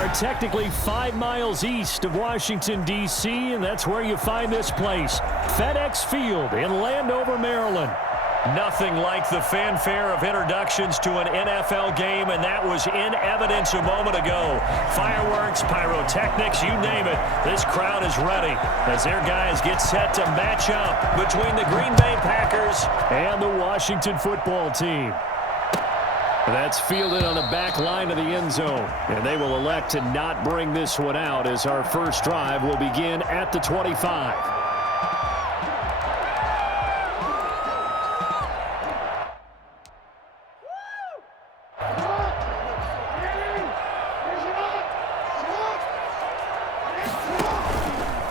are technically 5 miles east of Washington, D.C., and that's where you find this place, FedEx Field in Landover, Maryland. Nothing like the fanfare of introductions to an NFL game, and that was in evidence a moment ago. Fireworks, pyrotechnics, you name it. This crowd is ready as their guys get set to match up between the Green Bay Packers and the Washington football team. That's fielded on the back line of the end zone, and they will elect to not bring this one out as our first drive will begin at the 25.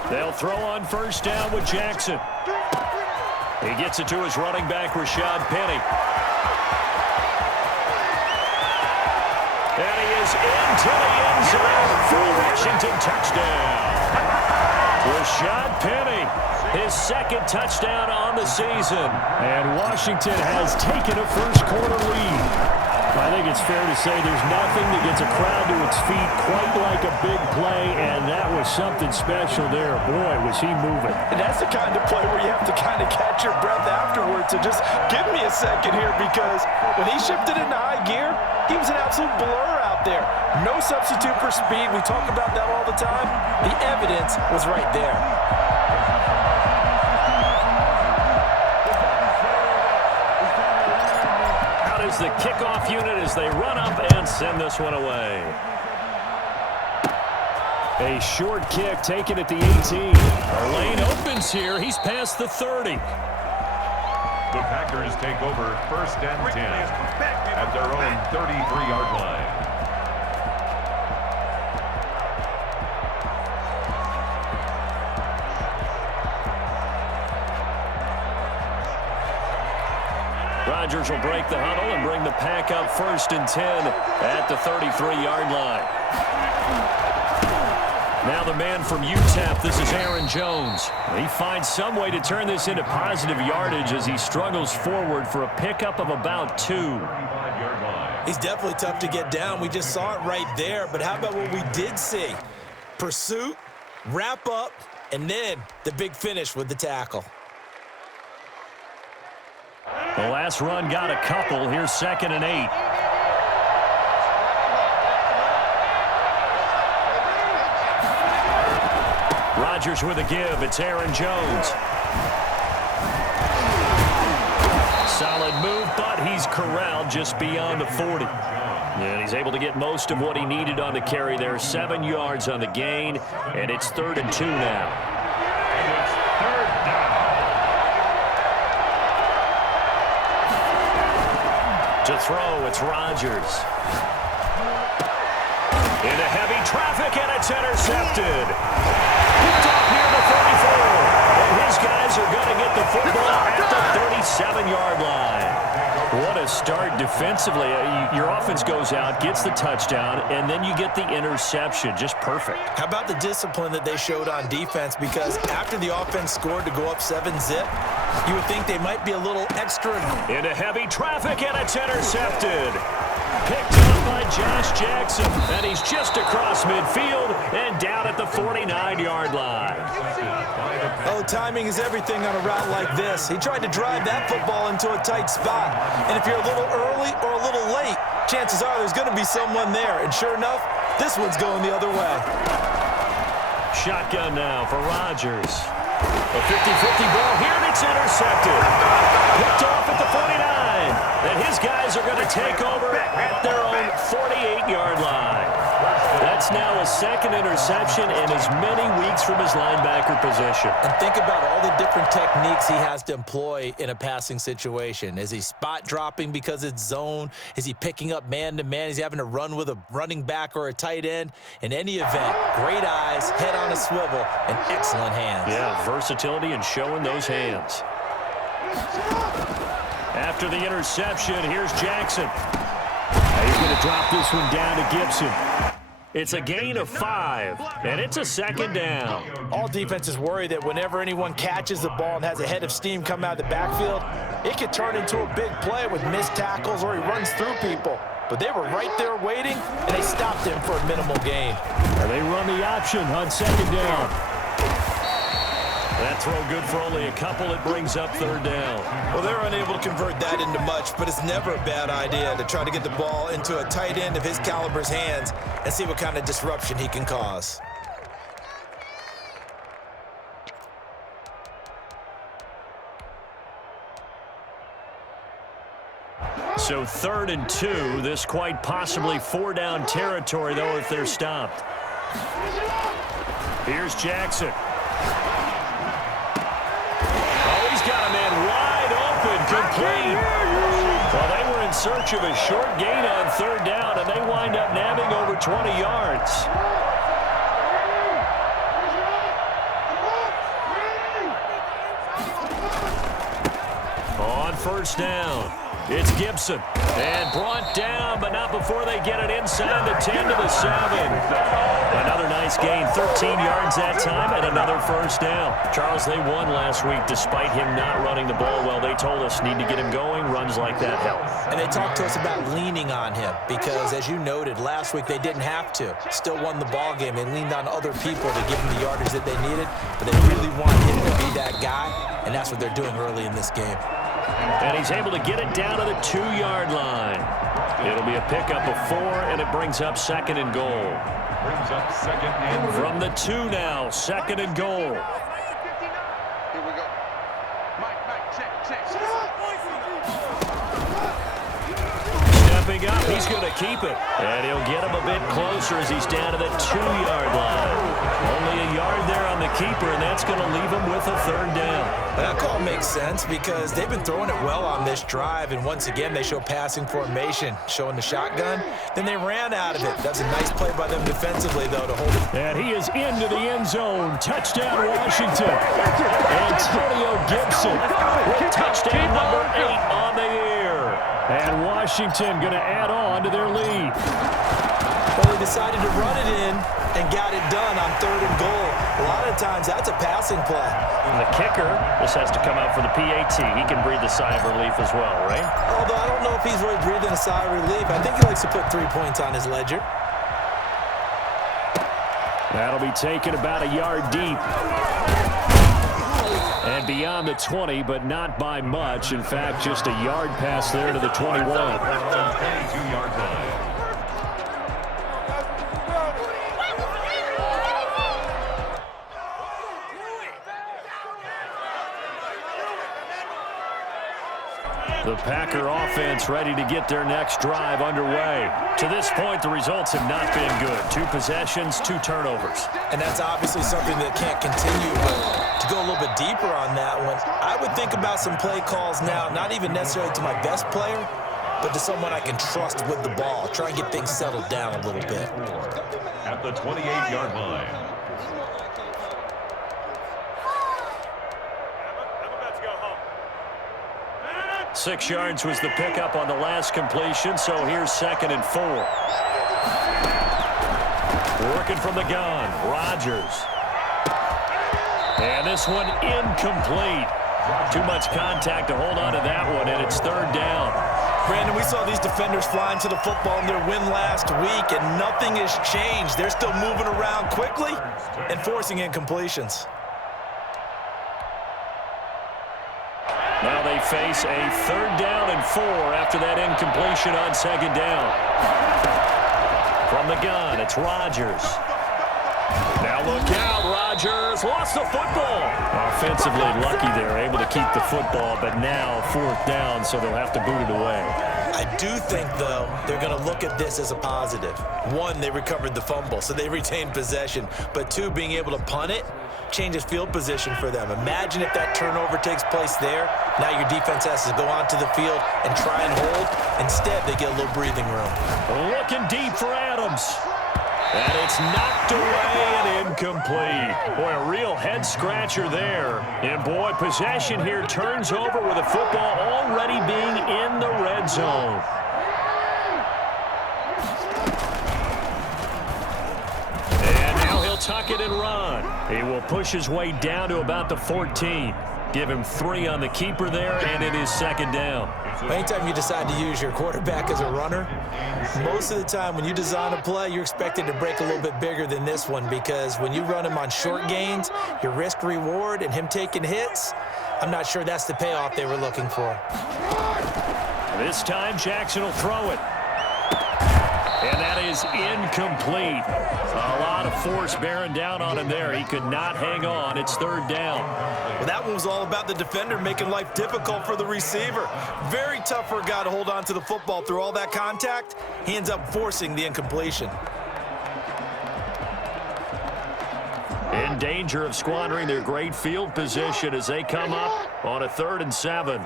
They'll throw on first down with Jackson. He gets it to his running back, Rashad Penny. And he is into the end zone for a Washington touchdown. Rashad Penny, his second touchdown on the season. And Washington has taken a first-quarter lead. I think it's fair to say there's nothing that gets a crowd to its feet quite like a big play, and that was something special there. Boy, was he moving. And that's the kind of play where you have to kind of catch your breath afterwards. So just give me a second here, because when he shifted into high gear, he was an absolute blur out there. No substitute for speed. We talk about that all the time. The evidence was right there. Is the kickoff unit as they run up and send this one away. A short kick taken at the 18. Our lane opens here. He's past the 30. The Packers take over first and 10 at their own 33-yard line. Rodgers will break the huddle and bring the pack up first and 10 at the 33-yard line. Now the man from UTEP, this is Aaron Jones. He finds some way to turn this into positive yardage as he struggles forward for a pickup of about 2. He's definitely tough to get down. We just saw it right there. But how about what we did see? Pursuit, wrap up, and then the big finish with the tackle. The last run got a couple. Here's 2nd and 8. Rodgers with a give. It's Aaron Jones. Solid move, but he's corralled just beyond the 40. And he's able to get most of what he needed on the carry there. 7 yards on the gain, and it's 3rd and 2 now. To throw, it's Rodgers. Into heavy traffic, and it's intercepted. Picked up near the 34. And his guys are going to get the football at the 37-yard line. What a start defensively. Your offense goes out, gets the touchdown, and then you get the interception. Just perfect. How about the discipline that they showed on defense? Because after the offense scored to go up 7-zip, you would think they might be a little extra. Into heavy traffic, and it's intercepted. Picked up by Josh Jackson, and he's just across midfield and down at the 49-yard line. Oh, timing is everything on a route like this. He tried to drive that football into a tight spot. And if you're a little early or a little late, chances are there's going to be someone there. And sure enough, this one's going the other way. Shotgun now for Rodgers. A 50-50 ball here, and it's intercepted. Picked off at the 49. And his guys are going to take over at their own 48-yard line. That's now a 2nd interception in as many weeks from his linebacker position. And think about all the different techniques he has to employ in a passing situation. Is he spot dropping because it's zone? Is he picking up man-to-man? Is he having to run with a running back or a tight end? In any event, great eyes, head on a swivel, and excellent hands. Yeah, versatility and showing those hands. After the interception, here's Jackson. He's going to drop this one down to Gibson. It's a gain of 5, and it's a 2nd down. All defenses worry that whenever anyone catches the ball and has a head of steam come out of the backfield, it could turn into a big play with missed tackles or he runs through people. but they were right there waiting, and they stopped him for a minimal gain. They run the option on second down. That throw good for only a couple. It brings up third down. Well, they're unable to convert that into much, but it's never a bad idea to try to get the ball into a tight end of his caliber's hands and see what kind of disruption he can cause. So 3rd and 2. This quite possibly 4-down territory, though, if they're stopped. Here's Jackson. Oh, he's got a man wide open, complete. Well, they were in search of a short gain on 3rd down, and they wind up nabbing over 20 yards. On 1st down. It's Gibson, and brought down, but not before they get it inside the 10 to the 7. Another nice gain, 13 yards that time, and another 1st down. Charles, they won last week despite him not running the ball well. They told us need to get him going. Runs like that help. And they talked to us about leaning on him because, as you noted, last week they didn't have to. Still won the ball game. They leaned on other people to give them the yardage that they needed, but they really want him to be that guy, and that's what they're doing early in this game. And he's able to get it down to the 2-yard line. It'll be a pickup of 4, and it brings up 2nd and goal. Brings up 2nd and From the 2 now, 2nd and goal. Here we go. Mike, check. Stepping up, he's going to keep it. And he'll get him a bit closer as he's down to the 2-yard line. Only a yard there on the keeper, and that's going to leave him with a 3rd down. That call makes sense because they've been throwing it well on this drive, and once again they show passing formation, showing the shotgun. Then they ran out of it. That's a nice play by them defensively, though, to hold it. And he is into the end zone. Touchdown, Washington. Antonio Gibson with touchdown number 8 on the air. And Washington going to add on to their lead. Well, they decided to run it in and got it done on 3rd and goal. A lot of times that's a passing play. And the kicker, this has to come out for the PAT. He can breathe a sigh of relief as well, right? Although I don't know if he's really breathing a sigh of relief. I think he likes to put 3 points on his ledger. That'll be taken about a yard deep. And beyond the 20, but not by much. In fact, just a yard pass there to the 21. 22-yard line. The Packer offense ready to get their next drive underway. To this point, the results have not been good. 2 possessions, 2 turnovers. And that's obviously something that can't continue, but to go a little bit deeper on that one, I would think about some play calls now, not even necessarily to my best player, but to someone I can trust with the ball. Try and get things settled down a little bit. At the 28-yard line. 6 yards was the pickup on the last completion, so here's 2nd and 4. Working from the gun, Rodgers. And this one incomplete. Too much contact to hold on to that one, and it's 3rd down. Brandon, we saw these defenders flying to the football in their win last week, and nothing has changed. They're still moving around quickly and forcing incompletions. Now they face a 3rd down and 4 after that incompletion on 2nd down. From the gun, it's Rodgers. Now look out, Rodgers lost the football. Offensively lucky they're able to keep the football, but now 4th down, so they'll have to boot it away. I do think, though, they're going to look at this as a positive. 1, they recovered the fumble, so they retained possession. But 2, being able to punt it changes field position for them. Imagine if that turnover takes place there. Now your defense has to go onto the field and try and hold. Instead, they get a little breathing room. Looking deep for Adams. And it's knocked away and incomplete. Boy, a real head-scratcher there. And, boy, possession here turns over with the football already being in the red zone. And now he'll tuck it and run. He will push his way down to about the 14. Give him 3 on the keeper there, and it is second down. Anytime you decide to use your quarterback as a runner, most of the time when you design a play, you're expected to break a little bit bigger than this one, because when you run him on short gains, your risk-reward and him taking hits, I'm not sure that's the payoff they were looking for. This time, Jackson will throw it. And that is incomplete. A lot of force bearing down on him there. He could not hang on. It's third down. Well, that one was all about the defender making life difficult for the receiver. Very tough for a guy to hold on to the football through all that contact. He ends up forcing the incompletion. In danger of squandering their great field position as they come up on a 3rd and 7.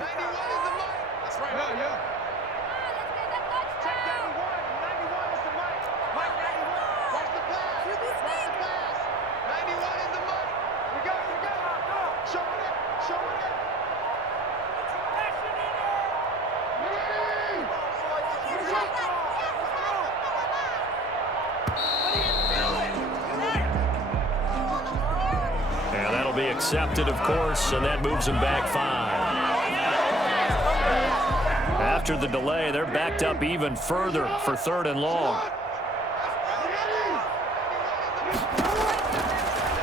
Accepted, of course, and that moves them back 5. After the delay, they're backed up even further for 3rd and long.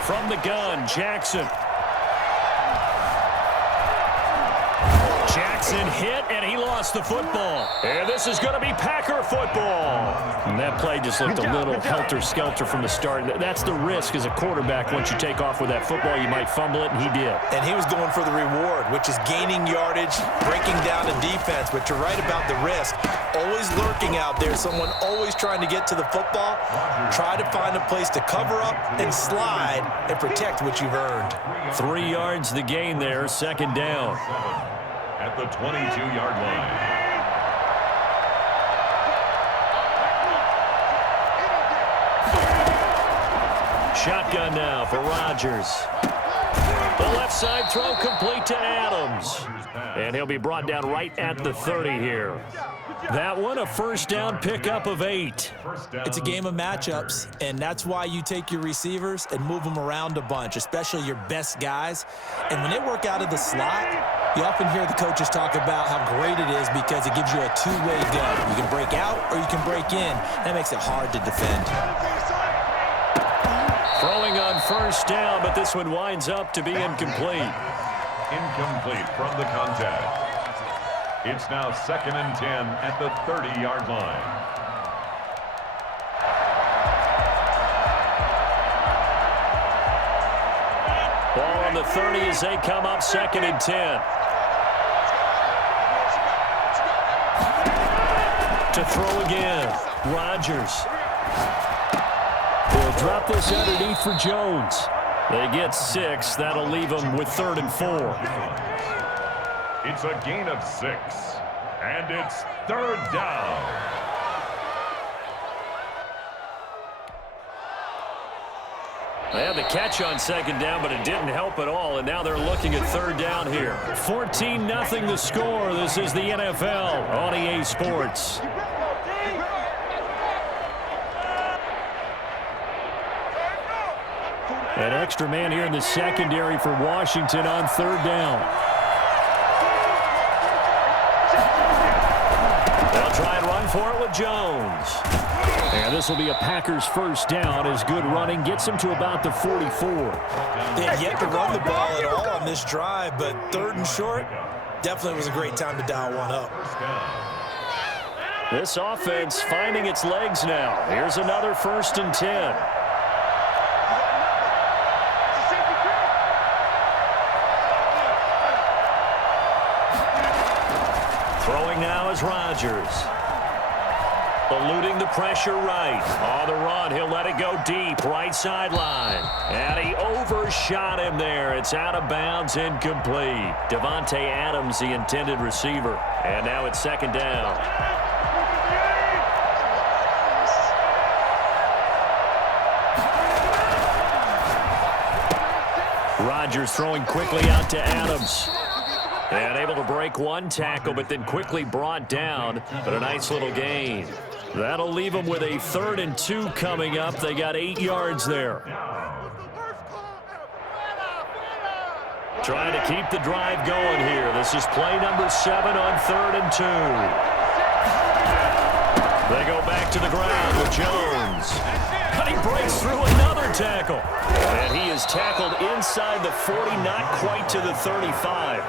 From the gun, Jackson. Jackson hit, and he lost the football. And this is going to be Packer football. And that play just looked a little helter-skelter from the start. That's the risk as a quarterback. Once you take off with that football, you might fumble it, and he did. And he was going for the reward, which is gaining yardage, breaking down in defense. But you're right about the risk. Always lurking out there, someone always trying to get to the football. Try to find a place to cover up and slide and protect what you've earned. 3 yards the gain there, second down. At the 22-yard line. Shotgun now for Rodgers. The left side throw complete to Adams. And he'll be brought down right at the 30 here. That one, a first down pickup of 8. It's a game of matchups, and that's why you take your receivers and move them around a bunch, especially your best guys. And when they work out of the slot, you often hear the coaches talk about how great it is because it gives you a two-way go. You can break out or you can break in. That makes it hard to defend. Throwing on first down, but this one winds up to be incomplete. Incomplete from the contact. It's now 2nd and 10 at the 30-yard line. Ball on the 30 as they come up 2nd and 10. To throw again, Rodgers. They'll drop this underneath for Jones. They get 6. That'll leave them with 3rd and 4. It's a gain of 6, and it's 3rd down. They had the catch on 2nd down, but it didn't help at all, and now they're looking at 3rd down here. 14-0 the score. This is the NFL on EA Sports. An extra man here in the secondary for Washington on 3rd down. They'll try and run for it with Jones. And this will be a Packers first down as good running gets them to about the 44. They had yet to run the ball at all on this drive, but 3rd and short definitely was a great time to dial one up. This offense finding its legs now. Here's another 1st and 10. Throwing now is Rodgers. Eluding the pressure right. On the run, he'll let it go deep. Right sideline. And he overshot him there. It's out of bounds, incomplete. Davante Adams, the intended receiver. And now it's 2nd down. Rodgers throwing quickly out to Adams. And able to break one tackle, but then quickly brought down. But a nice little gain. That'll leave them with a 3rd and 2 coming up. They got 8 yards there. Trying to keep the drive going here. This is play number 7 on 3rd and 2. They go back to the ground with Jones. And he breaks through another tackle. And he is tackled inside the 40, not quite to the 35.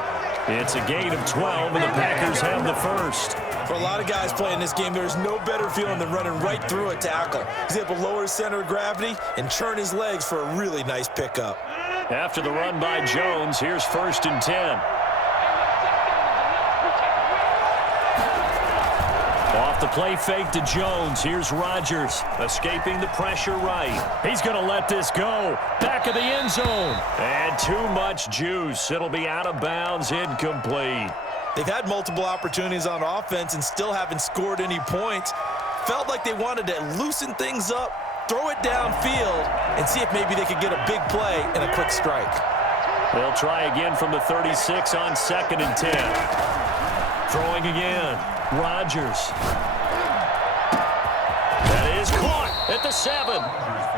It's a gain of 12, and the Packers have the first. For a lot of guys playing this game, there's no better feeling than running right through a tackle. He's able to lower his center of gravity and churn his legs for a really nice pickup. After the run by Jones, here's 1st and 10. Off the play fake to Jones. Here's Rodgers escaping the pressure right. He's going to let this go. Back of the end zone. And too much juice. It'll be out of bounds, incomplete. They've had multiple opportunities on offense and still haven't scored any points. Felt like they wanted to loosen things up, throw it downfield, and see if maybe they could get a big play and a quick strike. They'll try again from the 36 on 2nd and 10. Throwing again. Rodgers. That is caught at the 7.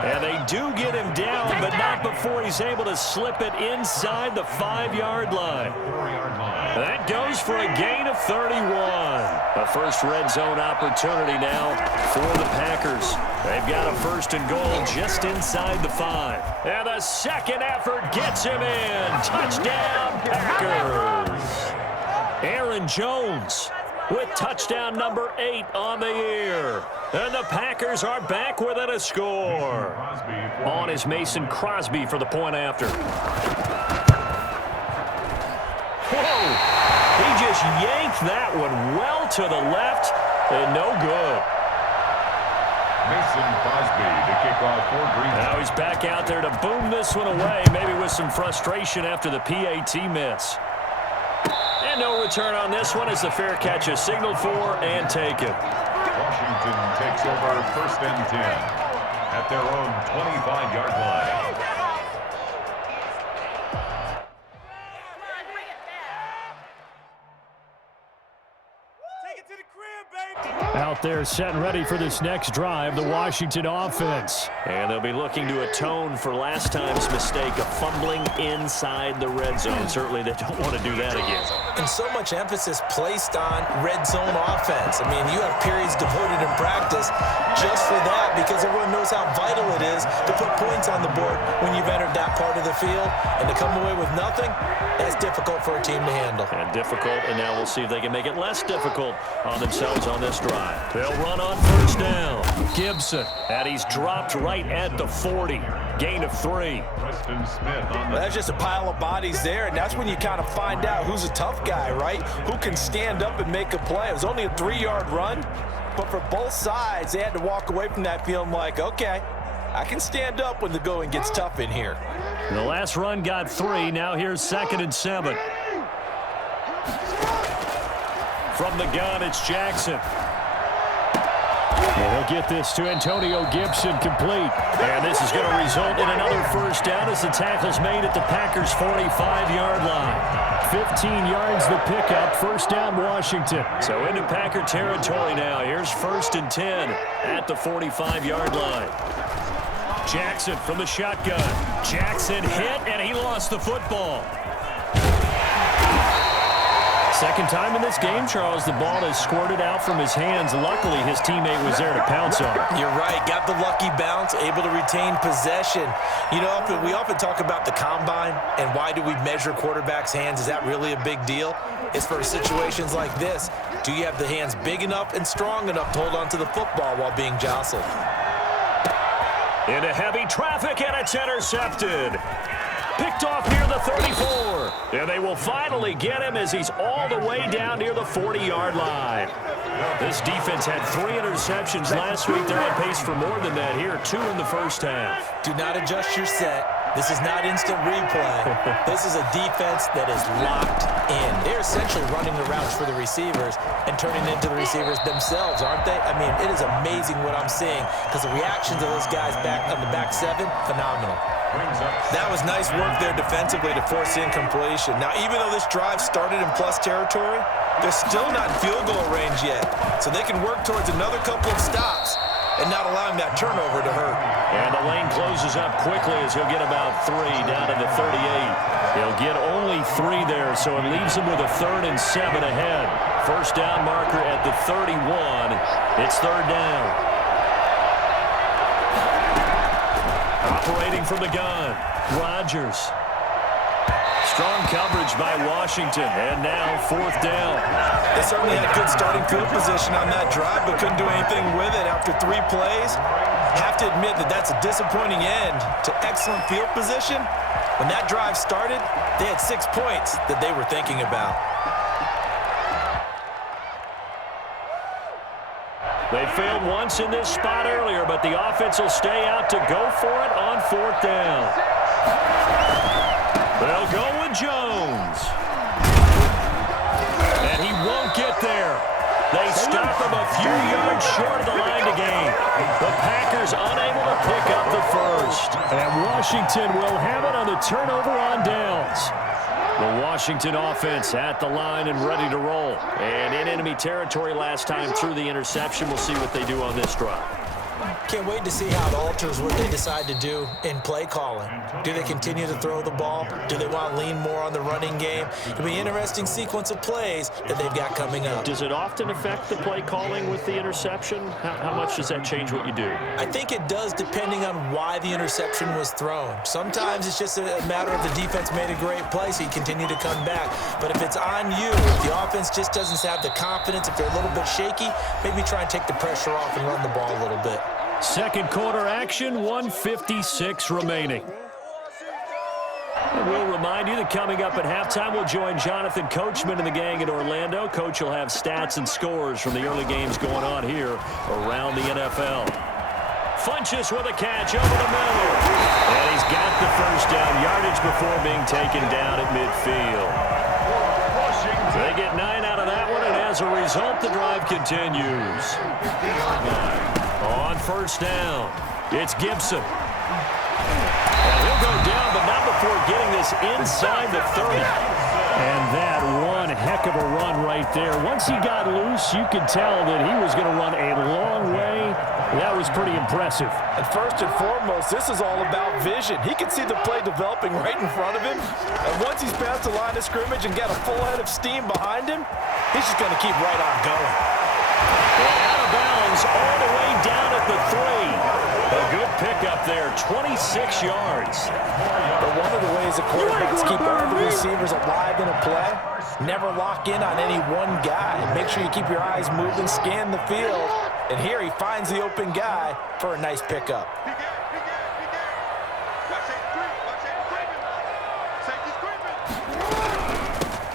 And they do get him down, but not before he's able to slip it inside the 5-yard line. That goes for a gain of 31. A first red zone opportunity now for the Packers. They've got a 1st and goal just inside the 5. And the second effort gets him in. Touchdown, Packers. Aaron Jones with touchdown number 8 on the year. And the Packers are back within a score. On is Mason Crosby for the point after. Whoa! He just yanked that one well to the left and no good. Mason Crosby to kick off for Green Bay. Now he's back out there to boom this one away, maybe with some frustration after the PAT miss. And no return on this one as the fair catch is signaled for and taken. Washington takes over 1st and 10 at their own 25-yard line. Out there set and ready for this next drive, the Washington offense. And they'll be looking to atone for last time's mistake of fumbling inside the red zone. Certainly they don't want to do that again. And so much emphasis placed on red zone offense. I mean, you have periods devoted in practice just for that because everyone knows how vital it is to put points on the board when you've entered that part of the field. And to come away with nothing, that's difficult for a team to handle. And difficult, and now we'll see if they can make it less difficult on themselves on this drive. They'll run on 1st down. Gibson, and he's dropped right at the 40. Gain of 3. Preston Smith on the... That's just a pile of bodies there, and that's when you kind of find out who's a tough guy, right? Who can stand up and make a play. It was only a 3-yard run, but for both sides, they had to walk away from that feeling like, okay, I can stand up when the going gets tough in here. The last run got 3. Now here's 2nd and 7. From the gun, it's Jackson. And he'll get this to Antonio Gibson complete. And this is going to result in another 1st down as the tackle's made at the Packers' 45-yard line. 15 yards the pickup, 1st down Washington. So into Packer territory now. Here's 1st and 10 at the 45-yard line. Jackson from the shotgun. Jackson hit, and he lost the football. Second time in this game, Charles, the ball has squirted out from his hands. Luckily, his teammate was there to pounce on it. You're right. Got the lucky bounce, able to retain possession. You know, we often talk about the combine and why do we measure quarterbacks' hands. Is that really a big deal? It's for situations like this. Do you have the hands big enough and strong enough to hold on to the football while being jostled? Into heavy traffic, and it's intercepted. Picked off near the 34. And they will finally get him as he's all the way down near the 40-yard line. This defense had 3 interceptions last week. They're on pace for more than that here. 2 in the first half. Do not adjust your set. This is not instant replay. This is a defense that is locked in. They're essentially running the routes for the receivers and turning into the receivers themselves, aren't they? I mean, it is amazing what I'm seeing because the reactions of those guys back on the back 7, phenomenal. That was nice work there defensively to force incompletion. Now, even though this drive started in plus territory, they're still not in field goal range yet. So they can work towards another couple of stops and not allowing that turnover to hurt. And the lane closes up quickly as he'll get about 3 down to the 38. He'll get only 3 there, so it leaves him with a 3rd and 7 ahead. First down marker at the 31. It's 3rd down. Operating from the gun, Rodgers. Strong coverage by Washington, and now 4th down. They certainly had good starting field position on that drive, but couldn't do anything with it after 3 plays. Have to admit that that's a disappointing end to excellent field position. When that drive started, they had 6 points that they were thinking about. They failed once in this spot earlier, but the offense will stay out to go for it on 4th down. They'll go with Jones. And he won't get there. They stop him a few yards short of the line to gain. The Packers unable to pick up the first. And Washington will have it on the turnover on downs. The Washington offense at the line and ready to roll. And in enemy territory last time through the interception. We'll see what they do on this drive. Can't wait to see how it alters what they decide to do in play calling. Do they continue to throw the ball? Do they want to lean more on the running game? It'll be an interesting sequence of plays that they've got coming up. Does it often affect the play calling with the interception? How much does that change what you do? I think it does, depending on why the interception was thrown. Sometimes it's just a matter of the defense made a great play, so you continue to come back. But if it's on you, if the offense just doesn't have the confidence, if they're a little bit shaky, maybe try and take the pressure off and run the ball a little bit. Second quarter action, 1:56 remaining. And we'll remind you that coming up at halftime, we'll join Jonathan Coachman and the gang in Orlando. Coach will have stats and scores from the early games going on here around the NFL. Funchess with a catch over the middle. And he's got the first down yardage before being taken down at midfield. They get 9 out of that one, and as a result, the drive continues. On first down, it's Gibson. And he'll go down, but not before getting this inside the 30. And that one heck of a run right there. Once he got loose, you could tell that he was going to run a long way. That was pretty impressive. And first and foremost, this is all about vision. He can see the play developing right in front of him. And once he's past the line of scrimmage and got a full head of steam behind him, he's just going to keep right on going. And out of bounds all the way down at the 3. A good pickup there, 26 yards. But one of the ways the quarterbacks keep all the receivers alive in a play, never lock in on any one guy. Make sure you keep your eyes moving, scan the field. And here he finds the open guy for a nice pickup.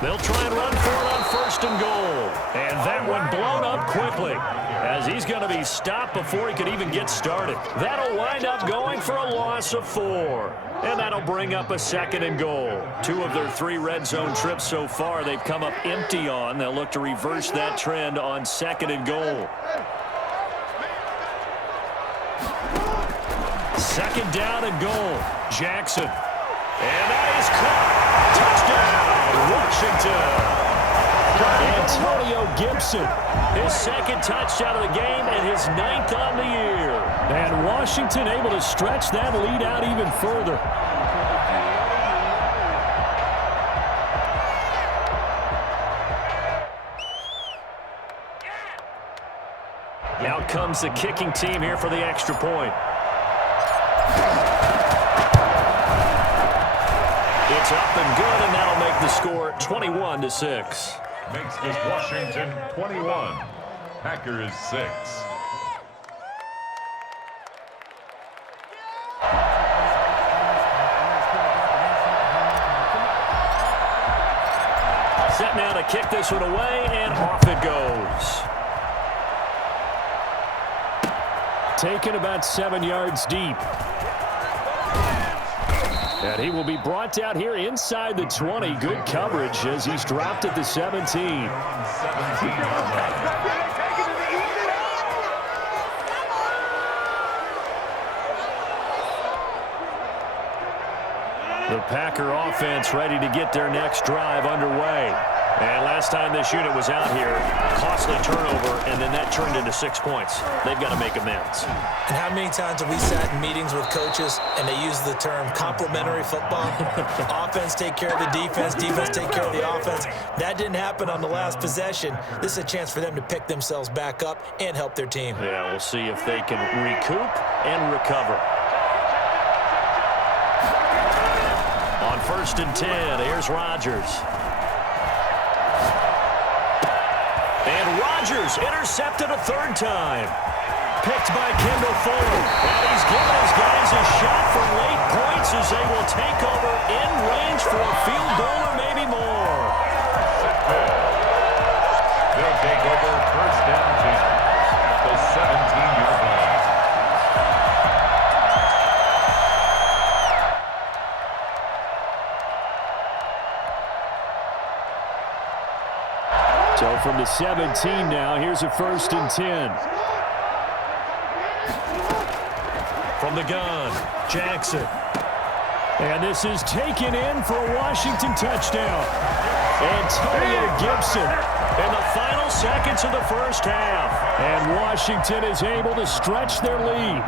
They'll try and run for it on first and goal. And that one blown up quickly as he's going to be stopped before he could even get started. That'll wind up going for a loss of 4. And that'll bring up a second and goal. 2 of their 3 red zone trips so far they've come up empty on. They'll look to reverse that trend on second and goal. Second down and goal. Jackson. And that is caught. Touchdown, Washington. Antonio Gibson, his second touchdown of the game and his 9th on the year. And Washington able to stretch that lead out even further. Out comes the kicking team here for the extra point. It's up and good, and that'll make the score 21-6. Makes this Washington 21, Packers 6. Set now to kick this one away, and off it goes. Taken about 7 yards deep. And he will be brought down here inside the 20. Good coverage as he's dropped at the 17. The Packer offense ready to get their next drive underway. And last time this unit was out here, costly turnover, and then that turned into 6 points. They've got to make amends. And how many times have we sat in meetings with coaches and they use the term complementary football? Offense take care of the defense, defense take care of the offense. That didn't happen on the last possession. This is a chance for them to pick themselves back up and help their team. Yeah, we'll see if they can recoup and recover. On 1st and 10, here's Rodgers. And Rodgers intercepted a 3rd time. Picked by Kendall Fuller. And he's giving his guys a shot for late points as they will take over in range for a field goal or maybe more. They'll take over 1st and 10 at the 17-yard line. So from the 17 now, here's a 1st and 10. From the gun, Jackson. And this is taken in for a Washington touchdown. Antonio Gibson in the final seconds of the 1st half. And Washington is able to stretch their lead.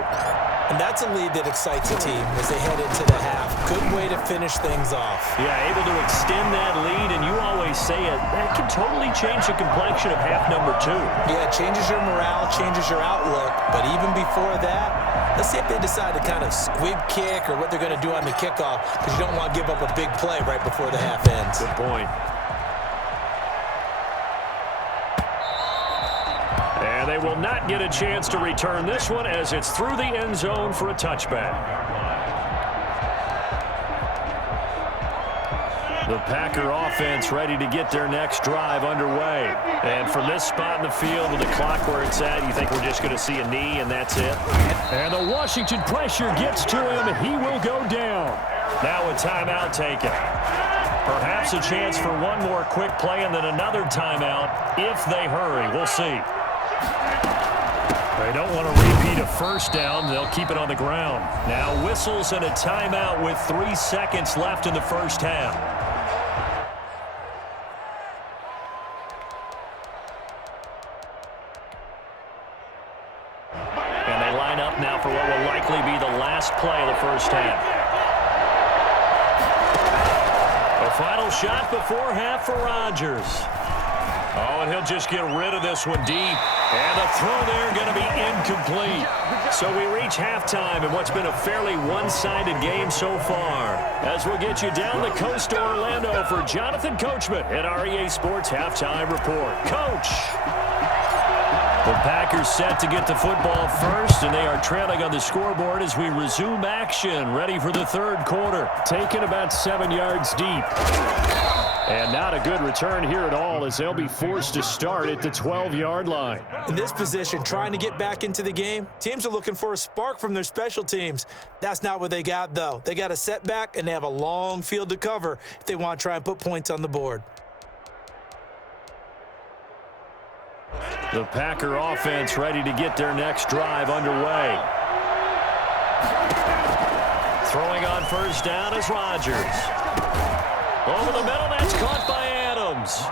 And that's a lead that excites a team as they head into the half. Good way to finish things off. Yeah, able to extend that lead, and you always say it, that can totally change the complexion of half number 2. Yeah, it changes your morale, changes your outlook. But even before that, let's see if they decide to kind of squib kick or what they're going to do on the kickoff, because you don't want to give up a big play right before the half ends. Good point. And they will not get a chance to return this one as it's through the end zone for a touchback. The Packer offense ready to get their next drive underway. And from this spot in the field with the clock where it's at, you think we're just going to see a knee and that's it? And the Washington pressure gets to him. He will go down. Now a timeout taken. Perhaps a chance for one more quick play and then another timeout if they hurry. We'll see. They don't want to repeat a 1st down. They'll keep it on the ground. Now whistles and a timeout with 3 seconds left in the 1st half. And they line up now for what will likely be the last play of the 1st half. A final shot before half for Rodgers. Oh, and he'll just get rid of this one deep. And the throw there going to be incomplete. So we reach halftime in what's been a fairly one-sided game so far. As we'll get you down the coast to Orlando for Jonathan Coachman at our EA Sports Halftime Report. Coach! The Packers set to get the football first, and they are trailing on the scoreboard as we resume action, ready for the 3rd quarter. Taken about 7 yards deep. And not a good return here at all as they'll be forced to start at the 12-yard line. In this position, trying to get back into the game, teams are looking for a spark from their special teams. That's not what they got, though. They got a setback, and they have a long field to cover if they want to try and put points on the board. The Packer offense ready to get their next drive underway. Throwing on 1st down is Rodgers. Over the middle, that's caught by Adams.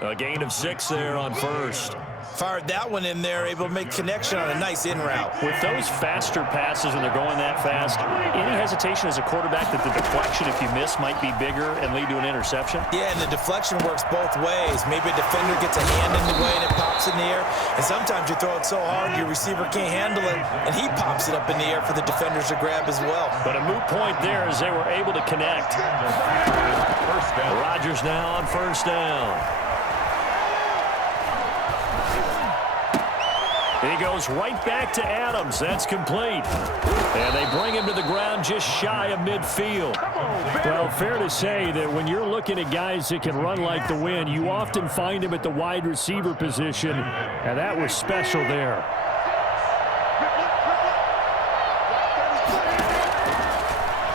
A gain of 6 there on 1st. Fired that one in there, able to make connection on a nice in route. With those faster passes when they're going that fast, any hesitation as a quarterback that the deflection, if you miss, might be bigger and lead to an interception? Yeah, and the deflection works both ways. Maybe a defender gets a hand in the way and it pops in the air. And sometimes you throw it so hard your receiver can't handle it, and he pops it up in the air for the defenders to grab as well. But a moot point there as they were able to connect. Rodgers now on 1st down. He goes right back to Adams. That's complete. And they bring him to the ground just shy of midfield. Well, fair to say that when you're looking at guys that can run like the wind, you often find him at the wide receiver position, and that was special there.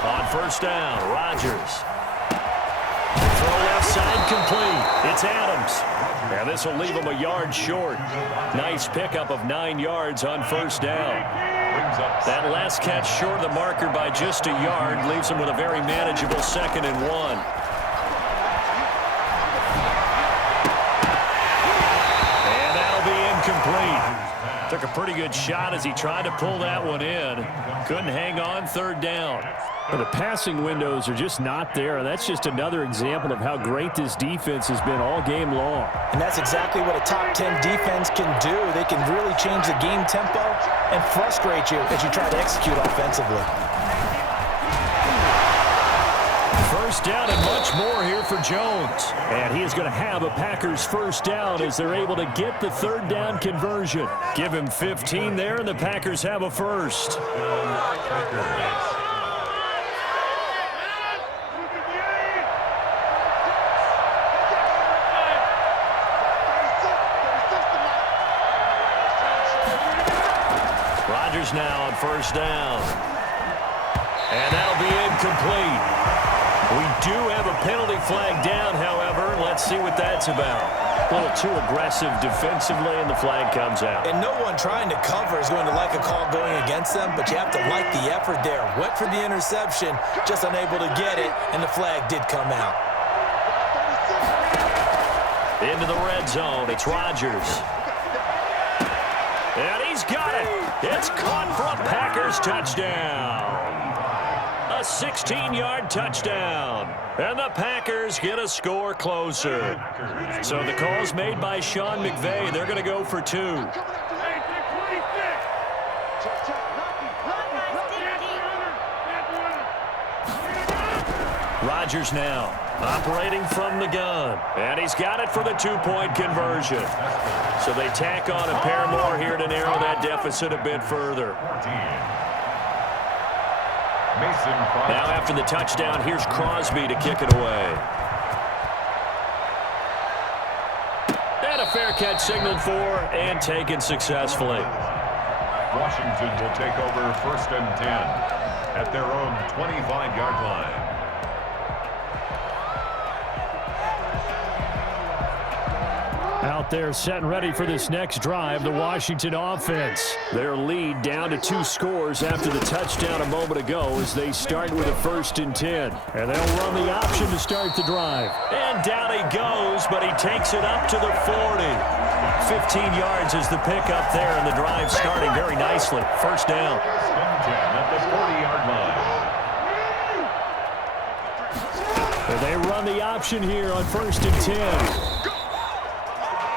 On 1st down, Rodgers. Throw left side complete. It's Adams. And this will leave him a yard short. Nice pickup of 9 yards on 1st down. That last catch short of the marker by just a yard leaves him with a very manageable 2nd and 1. Took a pretty good shot as he tried to pull that one in. Couldn't hang on, third down. Well, the passing windows are just not there. That's just another example of how great this defense has been all game long. And that's exactly what a top 10 defense can do. They can really change the game tempo and frustrate you as you try to execute offensively. First down and much more here for Jones. And he is going to have a Packers first down as they're able to get the third down conversion. Give him 15 there, and the Packers have a first. Rodgers now on first down. And that'll be incomplete. We do have a penalty flag down, however. Let's see what that's about. A little too aggressive defensively, and the flag comes out. And no one trying to cover is going to like a call going against them, but you have to like the effort there. Went for the interception, just unable to get it, and the flag did come out. Into the red zone, it's Rodgers. And he's got it. It's caught for a Packers touchdown. A 16-yard touchdown. And the Packers get a score closer. So the call's made by Sean McVay. They're going to go for two. Rodgers now operating from the gun. And he's got it for the two-point conversion. So they tack on a pair more here to narrow that deficit a bit further. Now after the touchdown, here's Crosby to kick it away. And a fair catch signaled for and taken successfully. Washington will take over first and 10 at their own 25-yard line. Out there set and ready for this next drive, the Washington offense. Their lead down to 2 scores after the touchdown a moment ago as they start with a first and 10. And they'll run the option to start the drive. And down he goes, but he takes it up to the 40. 15 yards is the pickup there, and the drive starting very nicely. First down. First and 10 at the 40-yard line. And they run the option here on first and 10.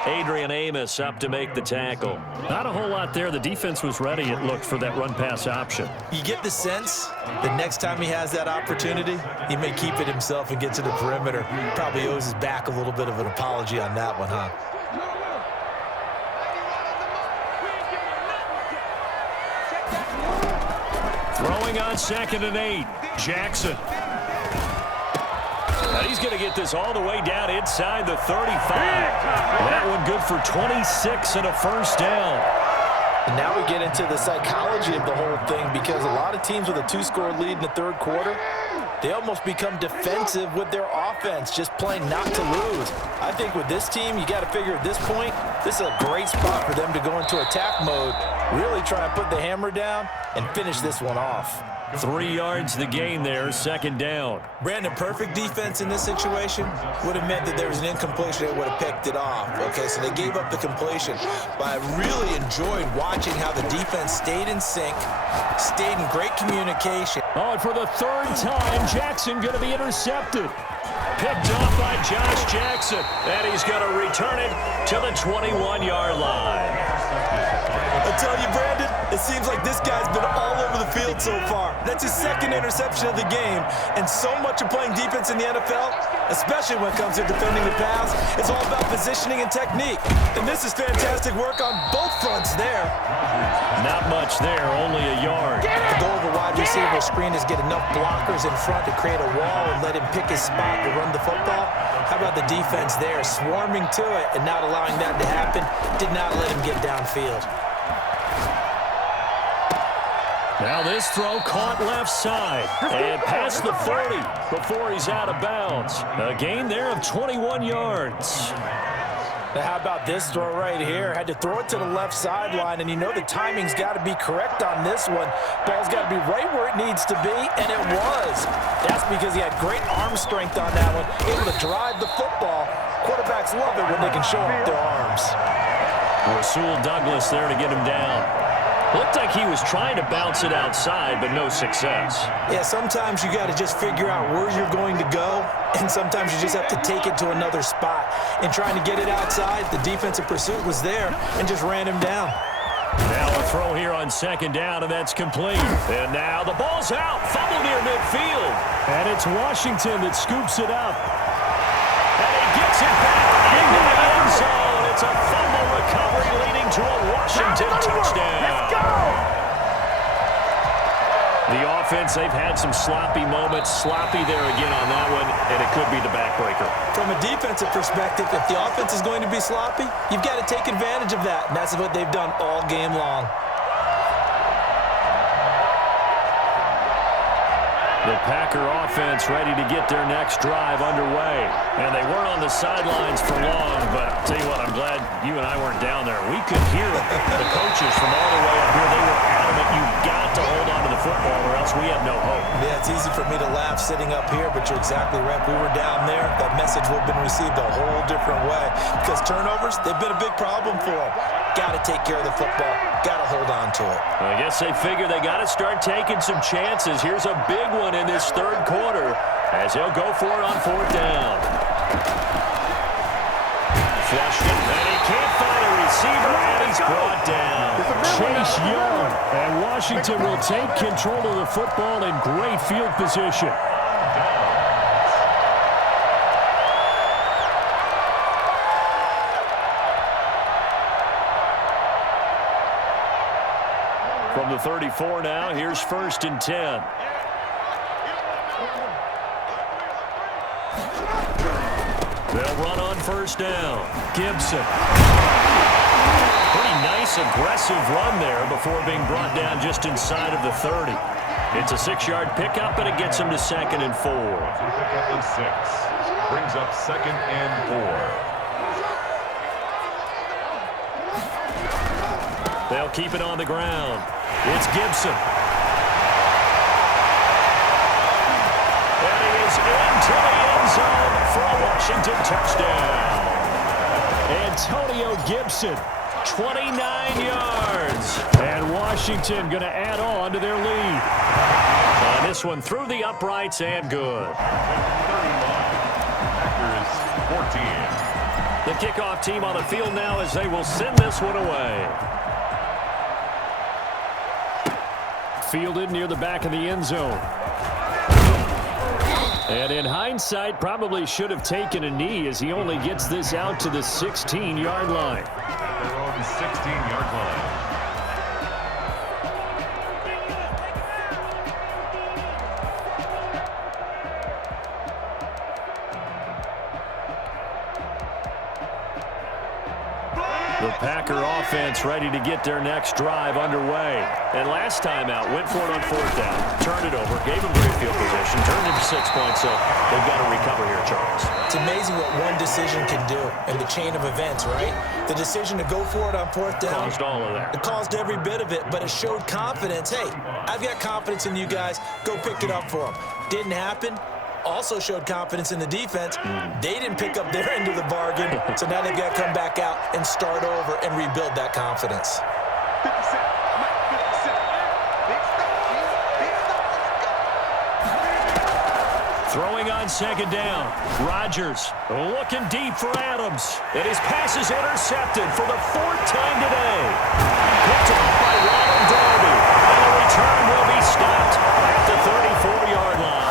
Adrian Amos up to make the tackle. Not a whole lot there. The defense was ready, it looked, for that run-pass option. You get the sense that next time he has that opportunity, he may keep it himself and get to the perimeter. Probably owes his back a little bit of an apology on that one, huh? Throwing on second and 8. Jackson. Now he's going to get this all the way down inside the 35. That one good for 26 and a first down. And now we get into the psychology of the whole thing, because a lot of teams with a 2-score lead in the third quarter, they almost become defensive with their offense, just playing not to lose. I think with this team, you got to figure at this point, this is a great spot for them to go into attack mode, really try and put the hammer down and finish this one off. 3 yards the gain there, second down. Brandon, perfect defense in this situation would have meant that there was an incompletion that would have picked it off. Okay, so they gave up the completion. But I really enjoyed watching how the defense stayed in sync, stayed in great communication. Oh, and for the third time, Jackson going to be intercepted. Picked off by Josh Jackson. And he's going to return it to the 21-yard line. I tell you, Brandon, it seems like this guy's been all over the field so far. That's his second interception of the game. And so much of playing defense in the NFL, especially when it comes to defending the pass, is all about positioning and technique. And this is fantastic work on both fronts there. Not much there, only a yard. The goal of a wide receiver screen is get enough blockers in front to create a wall and let him pick his spot to run the football. How about the defense there, swarming to it and not allowing that to happen? Did not let him get downfield. Now this throw caught left side and past the 40 before he's out of bounds. A gain there of 21 yards. Now how about this throw right here? Had to throw it to the left sideline, and you know the timing's got to be correct on this one. Ball's got to be right where it needs to be, and it was. That's because he had great arm strength on that one, able to drive the football. Quarterbacks love it when they can show off their arms. Rasul Douglas there to get him down. Looked like he was trying to bounce it outside, but no success. Yeah, sometimes you got to just figure out where you're going to go, and sometimes you just have to take it to another spot. And trying to get it outside, the defensive pursuit was there and just ran him down. Now a throw here on second down, and that's complete. And now the ball's out. Fumble near midfield. And it's Washington that scoops it up. And he gets it back into the end zone. It's a fumble recovery leading to a Washington touchdown. Let's go! The offense, they've had some sloppy moments. Sloppy there again on that one, and it could be the backbreaker. From a defensive perspective, if the offense is going to be sloppy, you've got to take advantage of that, and that's what they've done all game long. The Packer offense ready to get their next drive underway. And they weren't on the sidelines for long, but I'll tell you what, I'm glad you and I weren't down there. We could hear the coaches from all the way up here. They were adamant, you've got to hold on to the football or else we have no hope. Yeah, it's easy for me to laugh sitting up here, but you're exactly right. If we were down there, that message would have been received a whole different way. Because turnovers, they've been a big problem for them. Got to take care of the football. Got to hold on to it. I guess they figure they got to start taking some chances. Here's a big one in this third quarter as he'll go for it on fourth down. Flushed it, and he can't find a receiver, and he's brought down. Chase Young, and Washington will take control of the football in great field position. From the 34 now, here's 1st and 10. They'll run on first down. Gibson. Pretty nice, aggressive run there before being brought down just inside of the 30. It's a 6-yard pickup, and it gets him to 2nd and 4. Pickup of 6. Brings up 2nd and 4. They'll keep it on the ground. It's Gibson. And he is into the end zone for a Washington touchdown. Antonio Gibson, 29 yards. And Washington going to add on to their lead. And this one through the uprights and good. Packers 14. The kickoff team on the field now as they will send this one away. Fielded near the back of the end zone. And in hindsight, probably should have taken a knee as he only gets this out to the 16-yard line. Their own 16-yard line. The Packer offense ready to get their next drive underway. And last time out, went for it on fourth down, turned it over, gave them great field position, turned it to 6 points, so they've got to recover here, Charles. It's amazing what one decision can do in the chain of events, right? The decision to go for it on fourth down. Caused all of that. It caused every bit of it, but it showed confidence. Hey, I've got confidence in you guys. Go pick it up for them. Didn't happen. Also showed confidence in the defense. They didn't pick up their end of the bargain, so now they've got to come back out and start over and rebuild that confidence. 50 cent. Mike, 50 cent. Big stuff, G. Big stuff. Let's go. Throwing on second down. Rodgers looking deep for Adams. And his pass is intercepted for the 4th time today. Picked off by Ronald Darby. And the return will be stopped at the 34-yard line.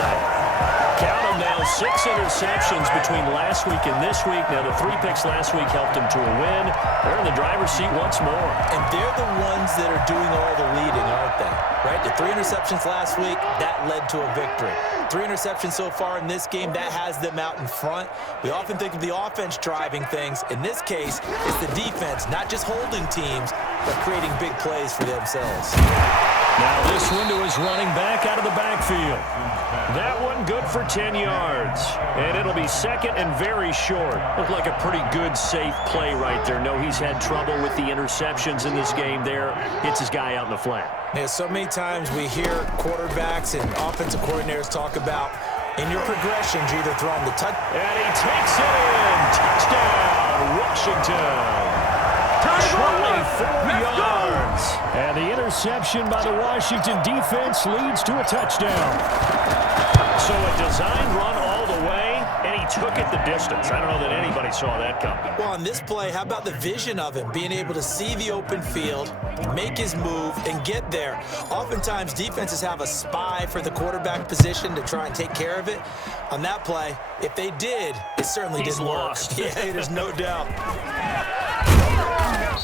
Count them now, 6 interceptions between last week and this week. Now, the 3 picks last week helped them to a win. They're in the driver's seat once more. And they're the ones that are doing all the leading, aren't they? Right? The 3 interceptions last week, that led to a victory. 3 interceptions so far in this game, that has them out in front. We often think of the offense driving things. In this case, it's the defense, not just holding teams, but creating big plays for themselves. Now this one to his running back out of the backfield. That one good for 10 yards. And it'll be 2nd and very short. Looked like a pretty good, safe play right there. No, he's had trouble with the interceptions in this game there. Hits his guy out in the flat. Yeah, so many times we hear quarterbacks and offensive coordinators talk about in your progressions, you're either throwing the touch. And he takes it in. Touchdown, Washington. 24 yards. And the interception by the Washington defense leads to a touchdown. So a design run all the way, and he took it the distance. I don't know that anybody saw that coming. Well, on this play, how about the vision of him, being able to see the open field, make his move, and get there. Oftentimes, defenses have a spy for the quarterback position to try and take care of it. On that play, if they did, it certainly didn't lost. work. Yeah, there's no doubt.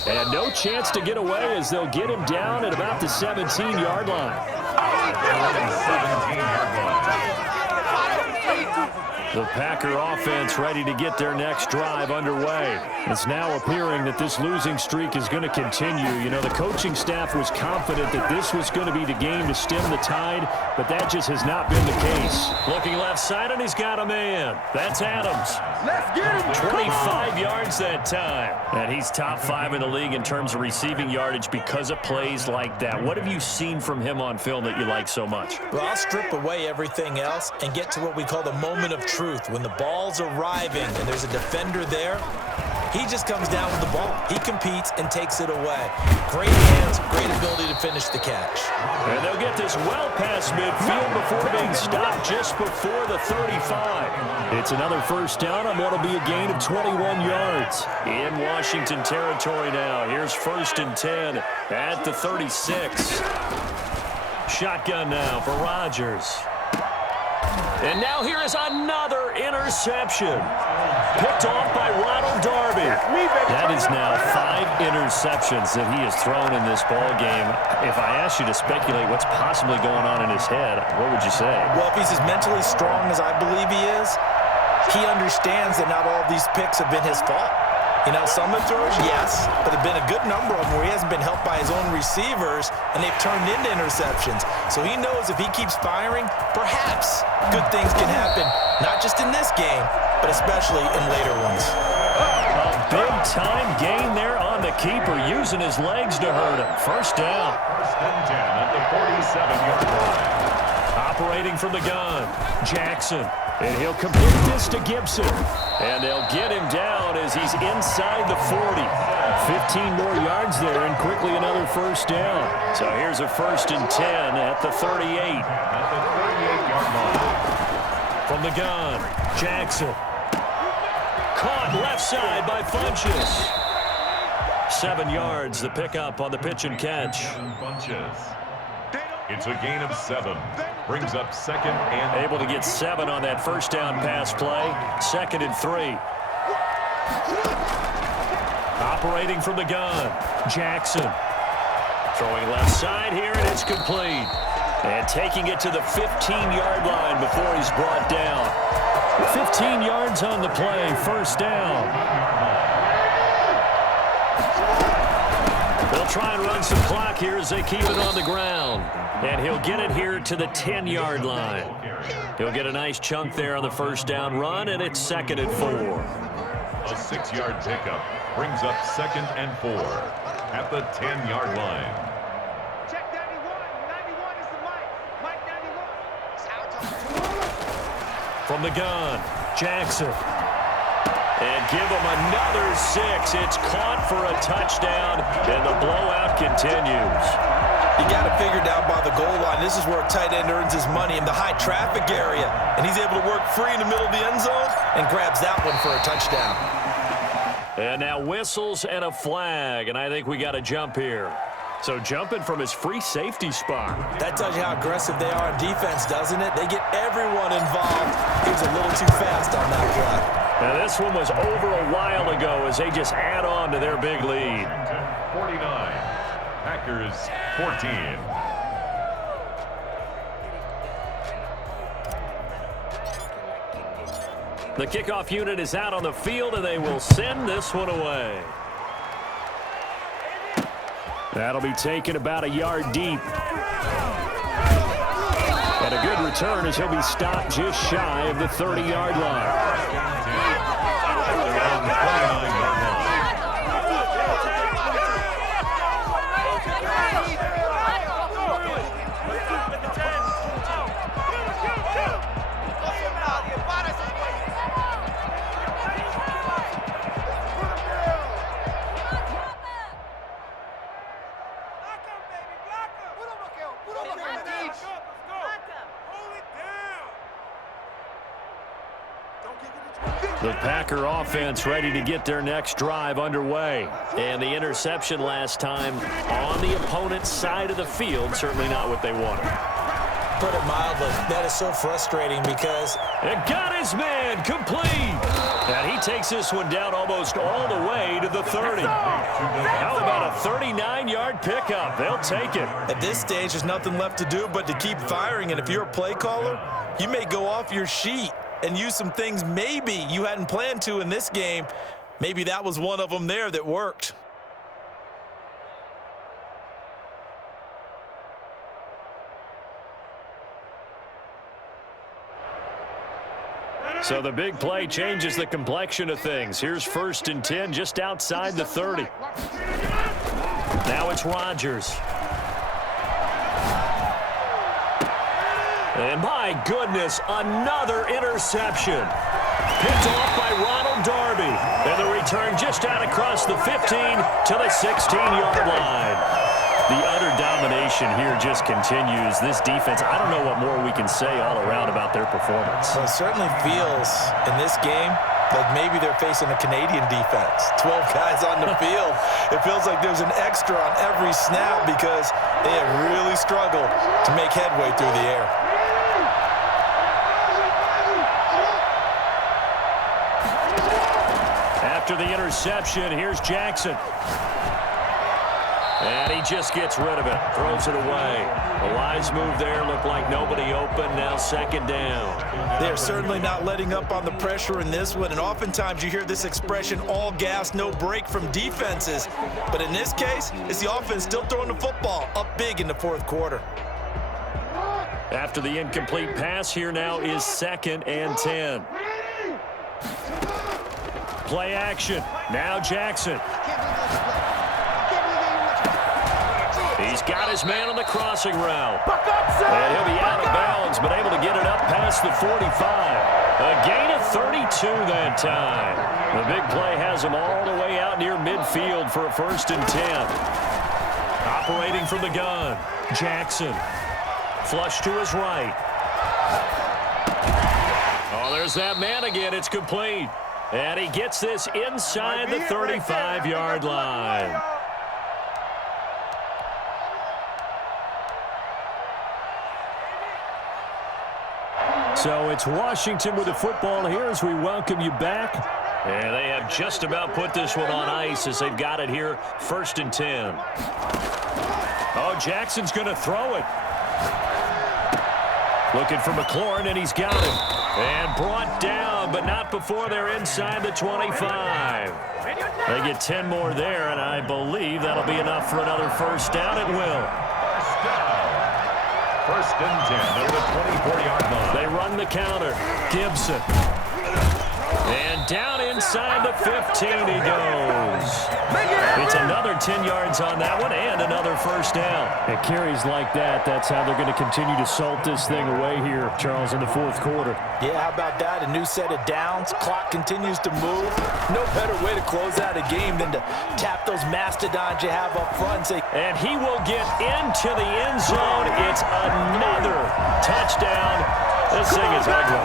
And no chance to get away as they'll get him down at about the 17-yard line. 17-yard line. The Packer offense ready to get their next drive underway. It's now appearing that this losing streak is going to continue. You know, the coaching staff was confident that this was going to be the game to stem the tide, but that just has not been the case. Looking left side, and he's got a man. That's Adams. Let's get him. 25 yards that time. And he's top 5 in the league in terms of receiving yardage because of plays like that. What have you seen from him on film that you like so much? Well, I'll strip away everything else and get to what we call the moment of truth. When the ball's arriving and there's a defender there, he just comes down with the ball. He competes and takes it away. Great hands, great ability to finish the catch. And they'll get this well past midfield before being stopped just before the 35. It's another first down on what'll be a gain of 21 yards. In Washington territory now. Here's 1st and 10 at the 36. Shotgun now for Rodgers. And now here is another interception. Picked off by Ronald Darby. That is now 5 interceptions that he has thrown in this ball game. If I asked you to speculate what's possibly going on in his head, what would you say? Well, if he's as mentally strong as I believe he is, he understands that not all of these picks have been his fault. You know, some of the throws, yes, but there have been a good number of them where he hasn't been helped by his own receivers, and they've turned into interceptions. So he knows if he keeps firing, perhaps good things can happen, not just in this game, but especially in later ones. A big-time gain there on the keeper, using his legs to hurt him. First down. 1st and 10 at the 47-yard line. Operating from the gun, Jackson. And he'll complete this to Gibson. And they'll get him down as he's inside the 40. 15 more yards there and quickly another first down. So here's a 1st and 10 at the 38. At the 38-yard line. From the gun, Jackson. Caught left side by Funches. 7 yards, the pickup on the pitch and catch. Bunches. It's a gain of 7. Brings up 2nd and... Able to get 7 on that first down pass play. 2nd and 3. Operating from the gun, Jackson. Throwing left side here, and it's complete. And taking it to the 15-yard line before he's brought down. 15 yards on the play, first down. They'll try and run some clock here as they keep it on the ground. And he'll get it here to the 10-yard line. He'll get a nice chunk there on the first down run, and it's 2nd and 4. A 6-yard pickup brings up 2nd and 4 at the 10-yard line. Check 91. 91 is the mic. Mike 91. From the gun, Jackson. And give him another 6. It's caught for a touchdown, and the blowout continues. You got to figure down by the goal line. This is where a tight end earns his money in the high traffic area. And he's able to work free in the middle of the end zone and grabs that one for a touchdown. And now whistles and a flag, and I think we got to jump here. So jumping from his free safety spot. That tells you how aggressive they are on defense, doesn't it? They get everyone involved. He was a little too fast on that play. Now this one was over a while ago as they just add on to their big lead. 49. Packers 14. The kickoff unit is out on the field, and they will send this one away. That'll be taken about a yard deep. And a good return as he'll be stopped just shy of the 30-yard line. The Packer offense ready to get their next drive underway. And the interception last time on the opponent's side of the field, certainly not what they wanted. Put it mildly, that is so frustrating because it got his man complete. And he takes this one down almost all the way to the 30. How about a 39-yard pickup? They'll take it. At this stage, there's nothing left to do but to keep firing. And if you're a play caller, you may go off your sheet and use some things maybe you hadn't planned to in this game. Maybe that was one of them there that worked. So the big play changes the complexion of things. Here's 1st and 10 just outside the 30. Now it's Rodgers. And my goodness, another interception. Picked off by Ronald Darby. And the return just out across the 15 to the 16-yard line. The utter domination here just continues. This defense, I don't know what more we can say all around about their performance. Well, it certainly feels in this game like maybe they're facing a Canadian defense. 12 guys on the field. It feels like there's an extra on every snap because they have really struggled to make headway through the air. After the interception, here's Jackson. And he just gets rid of it, throws it away. A wise move there, looked like nobody open, now 2nd down. They're certainly not letting up on the pressure in this one, and oftentimes you hear this expression, all gas, no break from defenses. But in this case, it's the offense still throwing the football up big in the 4th quarter. After the incomplete pass, here now is 2nd and 10. Play action, now Jackson. He's got his man on the crossing route. And he'll be out of bounds, but able to get it up past the 45. A gain of 32 that time. The big play has him all the way out near midfield for a 1st and 10. Operating from the gun, Jackson. Flush to his right. Oh, there's that man again. It's complete. And he gets this inside the 35-yard line. So it's Washington with the football here as we welcome you back. And they have just about put this one on ice as they've got it here, 1st and 10. Oh, Jackson's going to throw it. Looking for McLaurin, and he's got him. And brought down, but not before they're inside the 25. They get 10 more there, and I believe that'll be enough for another 1st down. It will. 1st and 10 at the 24-yard line. They run the counter. Gibson. And down inside the 15 he goes. It's another 10 yards on that one and another 1st down. It carries like that. That's how they're going to continue to salt this thing away here, Charles, in the 4th quarter. Yeah, how about that? A new set of downs. Clock continues to move. No better way to close out a game than to tap those mastodons you have up front. And he will get into the end zone. It's another touchdown. This thing is ugly.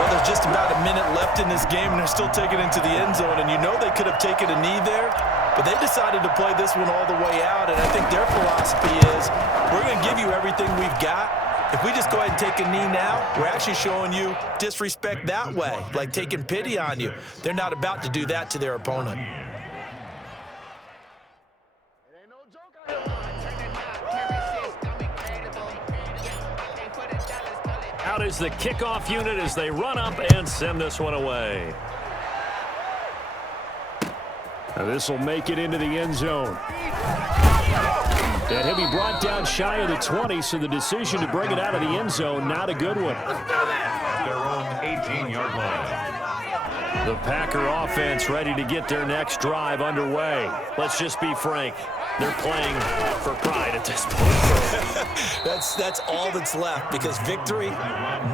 Well, there's just about a minute left in this game, and they're still taking it into the end zone. And you know they could have taken a knee there, but they decided to play this one all the way out. And I think their philosophy is, we're going to give you everything we've got. If we just go ahead and take a knee now, we're actually showing you disrespect that way, like taking pity on you. They're not about to do that to their opponent. Out is the kickoff unit as they run up and send this one away. Now this will make it into the end zone. And he'll be brought down shy of the 20, so the decision to bring it out of the end zone, not a good one. Their own 18-yard line. The Packer offense ready to get their next drive underway. Let's just be frank. They're playing for pride at this point. That's all that's left, because victory,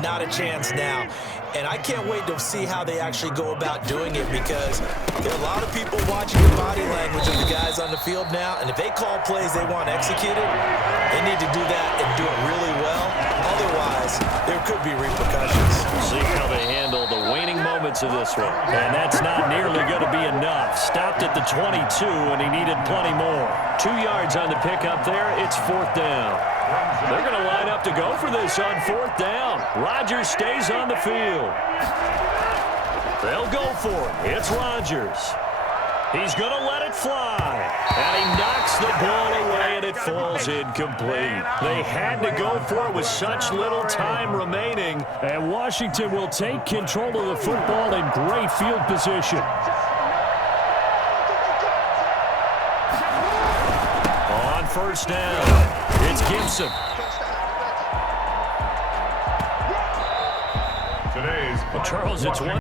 not a chance now. And I can't wait to see how they actually go about doing it, because there are a lot of people watching the body language of the guys on the field now, and if they call plays they want executed, they need to do that and do it really well. Otherwise, there could be repercussions. We'll see how they handle the waning moments yards of this one. And that's not nearly going to be enough. Stopped at the 22, and he needed plenty more. 2 yards on the pickup there. It's 4th down. They're going to line up to go for this on 4th down. Rodgers stays on the field. They'll go for it. It's Rodgers. He's going to let it fly. And he knocks the ball away, and it falls incomplete. They had to go for it with such little time remaining. And Washington will take control of the football in great field position. On 1st down, it's Gibson. Today's Well, Charles, it's one.